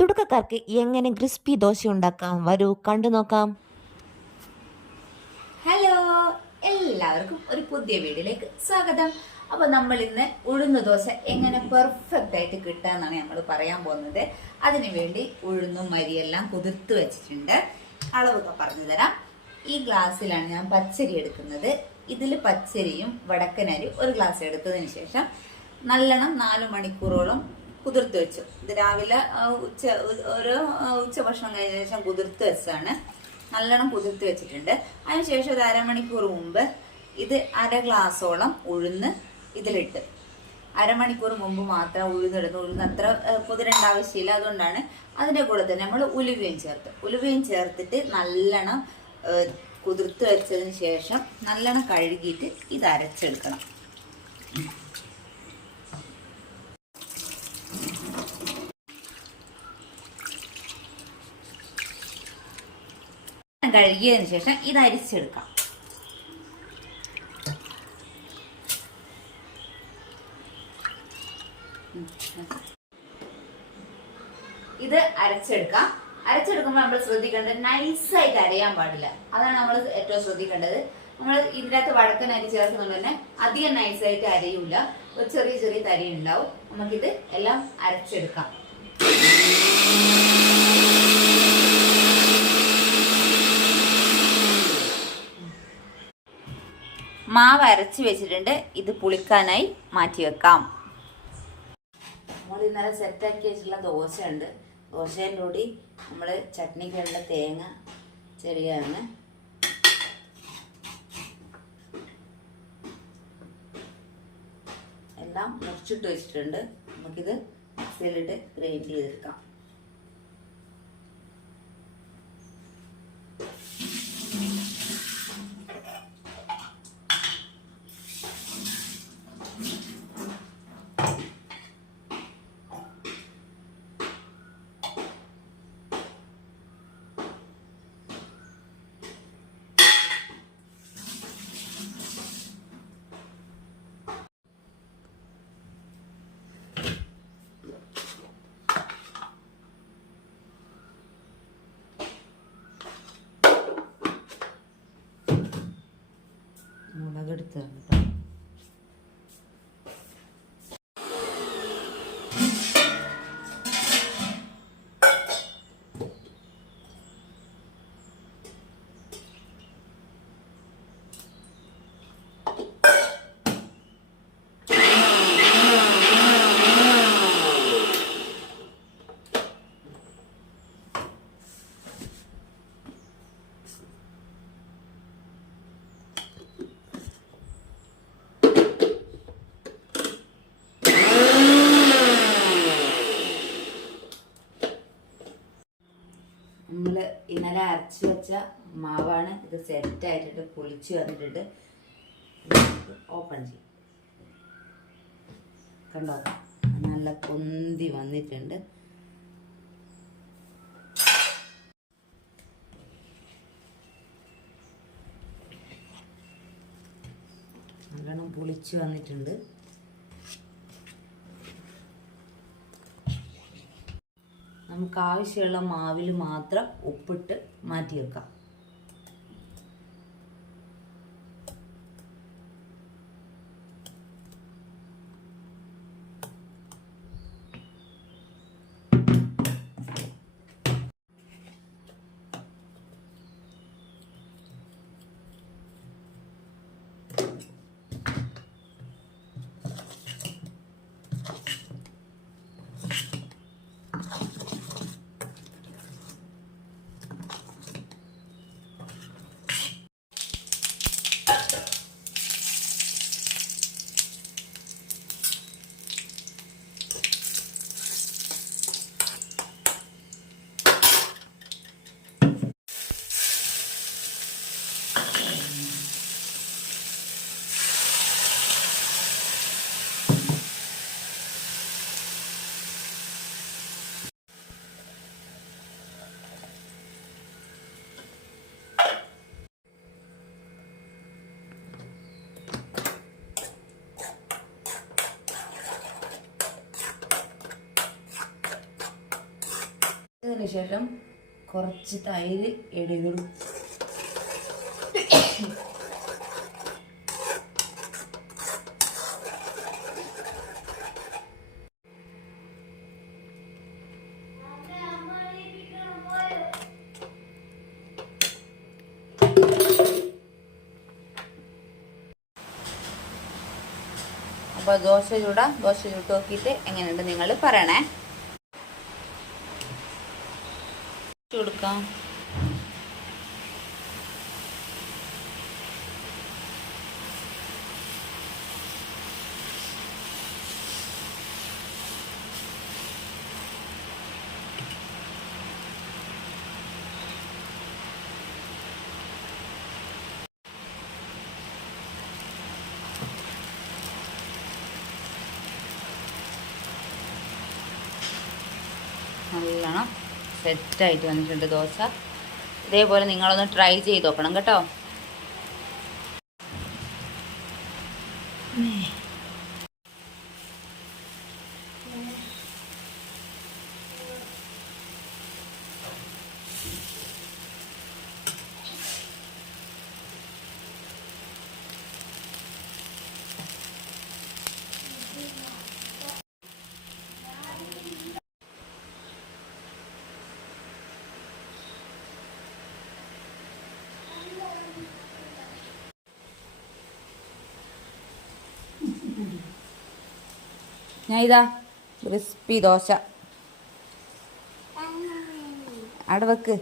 തുടക്കക്കാർക്ക് എങ്ങനെ ക്രിസ്പി ദോശ ഉണ്ടാക്കാം വരൂ കണ്ടു നോക്കാം. ഹലോ, എല്ലാവർക്കും ഒരു പുതിയ വീഡിയോയിലേക്ക് സ്വാഗതം. അപ്പോൾ നമ്മൾ ഇന്ന് ഉഴുന്ന് ദോശ എങ്ങനെ പെർഫെക്റ്റ് ആയിട്ട് കിട്ടാന്നാണ് നമ്മൾ പറയാൻ പോകുന്നത്. അതിനുവേണ്ടി ഉഴുന്നും മരിയെല്ലാം കുതിർത്ത് വെച്ചിട്ടുണ്ട്. അളവൊക്കെ പറഞ്ഞു തരാം. ഈ ഗ്ലാസ്സിലാണ് ഞാൻ പച്ചരി എടുക്കുന്നത്. ഇതിൽ പച്ചരിയും വടക്കനരി ഒരു ഗ്ലാസ് എടുത്തതിന് ശേഷം നല്ലോണം 4 മണിക്കൂറോളം കുതിർത്ത് വെച്ചു. ഇത് രാവിലെ ഉച്ചഭക്ഷണം കഴിഞ്ഞ ശേഷം കുതിർത്ത് വെച്ചാണ്. നല്ലോണം കുതിർത്ത് വെച്ചിട്ടുണ്ട്. അതിനുശേഷം ഒരു അരമണിക്കൂർ മുമ്പ് ഇത് 1/2 ഗ്ലാസോളം ഉഴുന്ന് ഇതിലിട്ട്, അരമണിക്കൂർ മുമ്പ് മാത്രം ഉഴുന്നിടുന്നു. ഉഴുന്ന് അത്ര കുതിരേണ്ട ആവശ്യമില്ല. അതുകൊണ്ടാണ് അതിൻ്റെ കൂടെ തന്നെ നമ്മൾ ഉലുവയും ചേർത്തിട്ട് നല്ലോണം കുതിർത്ത് വെച്ചതിന് ശേഷം നല്ലോണം കഴുകിയിട്ട് ഇത് അരച്ചെടുക്കണം. കഴുകിയതിന് ശേഷം ഇത് അരിച്ചെടുക്കാം. ഇത് അരച്ചെടുക്കുമ്പോൾ നമ്മൾ ശ്രദ്ധിക്കേണ്ടത് നൈസായിട്ട് അരയാൻ പാടില്ല. അതാണ് നമ്മൾ ഏറ്റവും ശ്രദ്ധിക്കേണ്ടത്. നമ്മൾ ഇതിനകത്ത് വടക്കനരി ചേർക്കുന്നത് തന്നെ അധികം നൈസായിട്ട് അരയൂല, ഒരു ചെറിയ ചെറിയ തരിയുണ്ടാവും. നമുക്കിത് എല്ലാം അരച്ചെടുക്കാം. മാവ് അരച്ച് വെച്ചിട്ടുണ്ട്. ഇത് പുളിക്കാനായി മാറ്റി വെക്കാം. നമ്മൾ ഇന്നലെ സെറ്റാക്കി വെച്ചിട്ടുള്ള ദോശ ഉണ്ട്. ദോശേൻ്റെ കൂടി നമ്മൾ ചട്നിക്കുള്ള തേങ്ങ ചെറിയാണ്. എല്ലാം മുറിച്ചിട്ട് വെച്ചിട്ടുണ്ട്. നമുക്കിത് മിക്സിയിലിട്ട് ഗ്രൈൻഡ് ചെയ്തെടുക്കാം. മുളകെടുത്താണ് കേട്ടോ. നമ്മൾ ഇന്നലെ അരച്ച് വെച്ച മാവാണ്. ഇത് സെറ്റായിട്ടിട്ട് പൊളിച്ച് വന്നിട്ടിട്ട് ഓപ്പൺ ചെയ്യും. കണ്ടോ, നല്ല പൊന്തി വന്നിട്ടുണ്ട്. നല്ലോണം പൊളിച്ച് വന്നിട്ടുണ്ട്. നമുക്ക് ആവശ്യമുള്ള മാവിൽ മാത്രം ഉപ്പിട്ട് മാറ്റി വെക്കാം. അതിന് ശേഷം കുറച്ച് തൈര് ഇടും. അപ്പോൾ ദോശ ചുട്ട് നോക്കിയിട്ട് എങ്ങനെയുണ്ട് നിങ്ങൾ പറയണേ. കൊടുക്കാം. നല്ലോണം സെറ്റായിട്ട് വന്നിട്ടുണ്ട് ദോശ. ഇതേപോലെ നിങ്ങളൊന്ന് ട്രൈ ചെയ്ത് നോക്കണം കേട്ടോ. ഞാൻ ഇതാ ക്രിസ്പി ദോശ അവിടെ വെക്ക്.